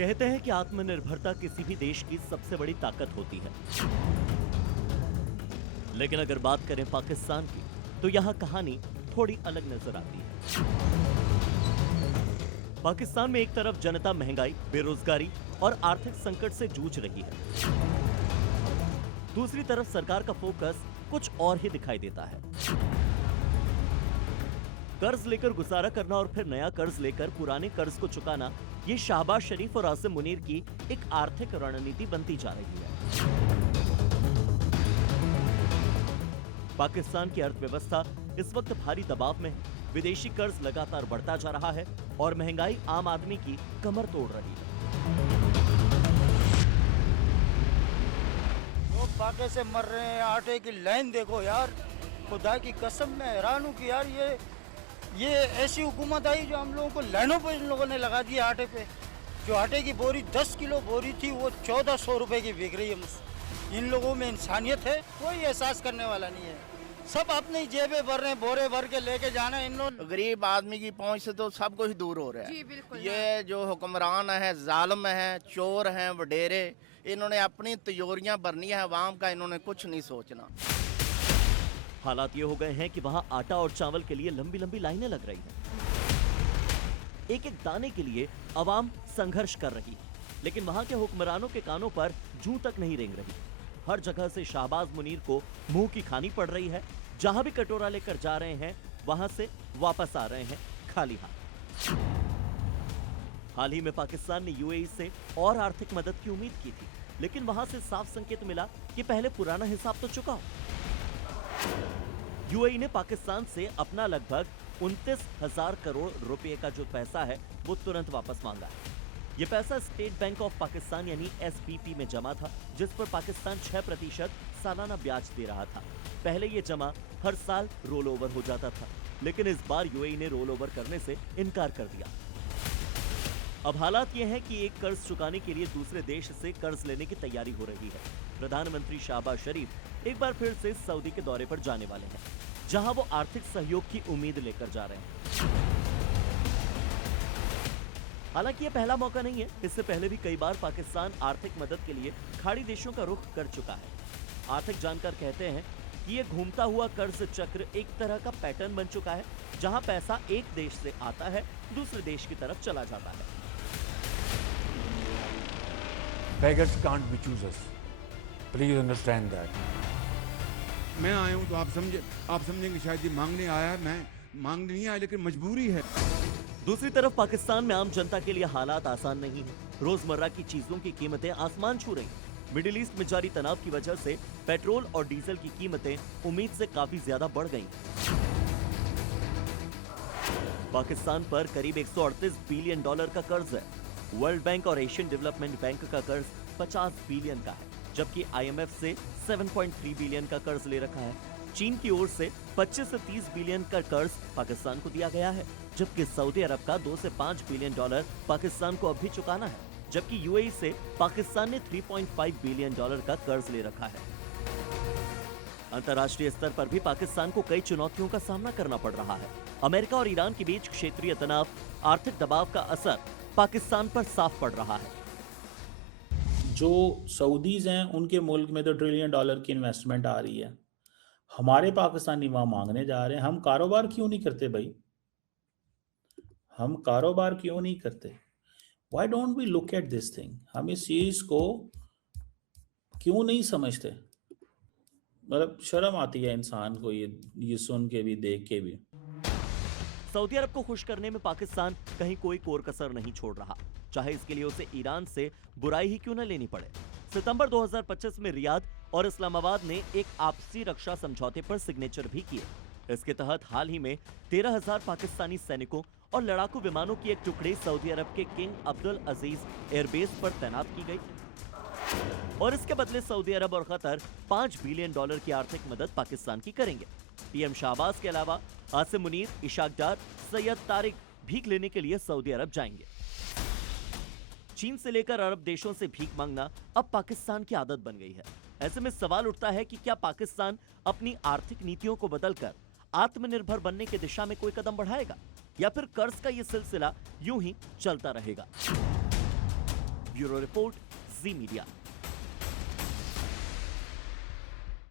कहते हैं कि आत्मनिर्भरता किसी भी देश की सबसे बड़ी ताकत होती है, लेकिन अगर बात करें पाकिस्तान की, तो यहाँ कहानी थोड़ी अलग नजर आती है। पाकिस्तान में एक तरफ जनता महंगाई, बेरोजगारी और आर्थिक संकट से जूझ रही है, दूसरी तरफ सरकार का फोकस कुछ और ही दिखाई देता है। कर्ज लेकर गुजारा करना और फिर नया कर्ज लेकर पुराने कर्ज को चुकाना, ये शहबाज शरीफ और आसिम मुनीर की एक आर्थिक रणनीति बनती जा रही है। पाकिस्तान की अर्थव्यवस्था इस वक्त भारी दबाव में है। विदेशी कर्ज लगातार बढ़ता जा रहा है और महंगाई आम आदमी की कमर तोड़ रही है। लोग फाके से मर रहे हैं, आटे की लाइन देखो यार, खुदा की कसम मैं हैरान हूँ कि यार ये ऐसी हुकूमत आई जो हम लोगों को लाइनों पर इन लोगों ने लगा दिया आटे पे। जो आटे की बोरी 10 किलो बोरी थी वो 1400 रुपए की बिक रही है। इन लोगों में इंसानियत है? कोई एहसास करने वाला नहीं है। सब अपनी जेबें भर रहे हैं, बोरे भर के लेके जाना है इन लोग। गरीब आदमी की पहुंच से तो सब कुछ दूर हो रहा है। जी बिल्कुल। ये जो हुक्मरान है, जालिम है, चोर हैं, वडेरे, इन्होंने अपनी तिजोरियां भरनी है अवाम का, इन्होंने कुछ नहीं सोचना। हालात ये हो गए हैं कि वहां आटा और चावल के लिए लंबी लंबी लाइनें लग रही हैं। एक एक दाने के लिए अवाम संघर्ष कर रही है, लेकिन वहां के हुक्मरानों के कानों पर जूं तक नहीं रेंग रही। हर जगह से शहबाज मुनीर को मुंह की खानी पड़ रही है। जहां भी कटोरा लेकर जा रहे हैं, वहां से वापस आ रहे हैं खाली हाथ। हाल ही में पाकिस्तान ने यूएई से और आर्थिक मदद की उम्मीद की थी, लेकिन वहां से साफ संकेत मिला कि पहले पुराना हिसाब तो चुकाओ। यूएई ने पाकिस्तान से अपना लगभग 29,000 करोड़ रुपए का जो पैसा है वो तुरंत वापस मांगा है। ये पैसा स्टेट बैंक ऑफ पाकिस्तान यानी एसपीपी में जमा था, जिस पर पाकिस्तान 6% सालाना ब्याज दे रहा था। पहले ये जमा हर साल रोल ओवर हो जाता था, लेकिन इस बार यूएई ने रोल ओवर करने से इनकार कर दिया। अब हालात ये हैं कि एक कर्ज चुकाने के लिए दूसरे देश से कर्ज लेने की तैयारी हो रही है। प्रधानमंत्री शहबाज शरीफ एक बार फिर से सऊदी के दौरे पर जाने वाले हैं, जहां वो आर्थिक सहयोग की उम्मीद लेकर जा रहे हैं। हालांकि ये पहला मौका नहीं है, इससे पहले भी कई बार पाकिस्तान आर्थिक मदद के लिए खाड़ी देशों का रुख कर चुका है। आर्थिक जानकार कहते हैं कि ये घूमता हुआ कर्ज चक्र एक तरह का पैटर्न बन चुका है, जहां पैसा एक देश से आता है, दूसरे देश की तरफ चला जाता है। Beggars can't be choosers. Please understand that. मैं आया हूँ तो आप समझेंगे शायद ये मांगने आया है। मैं मांगने नहीं आया, लेकिन मजबूरी है। दूसरी तरफ पाकिस्तान में आम जनता के लिए हालात आसान नहीं है। रोजमर्रा की चीजों की कीमतें आसमान छू रही हैं। मिडिल ईस्ट में जारी तनाव की वजह से पेट्रोल और डीजल की कीमतें उम्मीद से काफी ज्यादा बढ़ गईं। पाकिस्तान पर करीब 138 बिलियन डॉलर का कर्ज है। वर्ल्ड बैंक और एशियन डेवलपमेंट बैंक का कर्ज 50 बिलियन का है, जबकि आईएमएफ से 7.3 बिलियन का कर्ज ले रखा है। चीन की ओर से 25 से 30 बिलियन का कर्ज पाकिस्तान को दिया गया है, जबकि सऊदी अरब का 2 से 5 बिलियन डॉलर पाकिस्तान को अब भी चुकाना है, जबकि यूएई से पाकिस्तान ने 3.5 बिलियन डॉलर का कर्ज ले रखा है। अंतर्राष्ट्रीय स्तर पर भी पाकिस्तान को कई चुनौतियों का सामना करना पड़ रहा है। अमेरिका और ईरान के बीच क्षेत्रीय तनाव, आर्थिक दबाव का असर पाकिस्तान पर साफ पड़ रहा है। जो सऊदीज हैं उनके मुल्क में तो ट्रिलियन डॉलर की इन्वेस्टमेंट आ रही है, हमारे पाकिस्तानी वहां मांगने जा रहे हैं। हम कारोबार क्यों नहीं करते भाई? हम कारोबार क्यों नहीं करते? Why don't we look at this thing? हम इस चीज को क्यों नहीं समझते? मतलब शर्म आती है इंसान को ये सुन के भी, देख के भी। सऊदी अरब को खुश करने में पाकिस्तान कहीं कोई कोर कसर नहीं छोड़ रहा, चाहे इसके लिए उसे ईरान से बुराई ही क्यों न लेनी पड़े। सितंबर 2025 में रियाद और इस्लामाबाद ने एक आपसी रक्षा समझौते पर सिग्नेचर भी किए। इसके तहत हाल ही में 13,000 पाकिस्तानी सैनिकों और लड़ाकू विमानों की एक टुकड़ी सऊदी अरब के किंग अब्दुल अजीज एयरबेस पर तैनात की गई और इसके बदले सऊदी अरब और कतर 5 बिलियन डॉलर की आर्थिक मदद पाकिस्तान की करेंगे। पीएम शहबाज के अलावा आसिम मुनीर, इशाक डार, सैयद तारिक भीख लेने के लिए सऊदी अरब जाएंगे। चीन से लेकर अरब देशों से भीख मांगना अब पाकिस्तान की आदत बन गई है। ऐसे में सवाल उठता है कि क्या पाकिस्तान अपनी आर्थिक नीतियों को बदलकर आत्मनिर्भर बनने की दिशा में कोई कदम बढ़ाएगा या फिर कर्ज का ये सिलसिला यूं ही चलता रहेगा। ब्यूरो रिपोर्ट, जी मीडिया।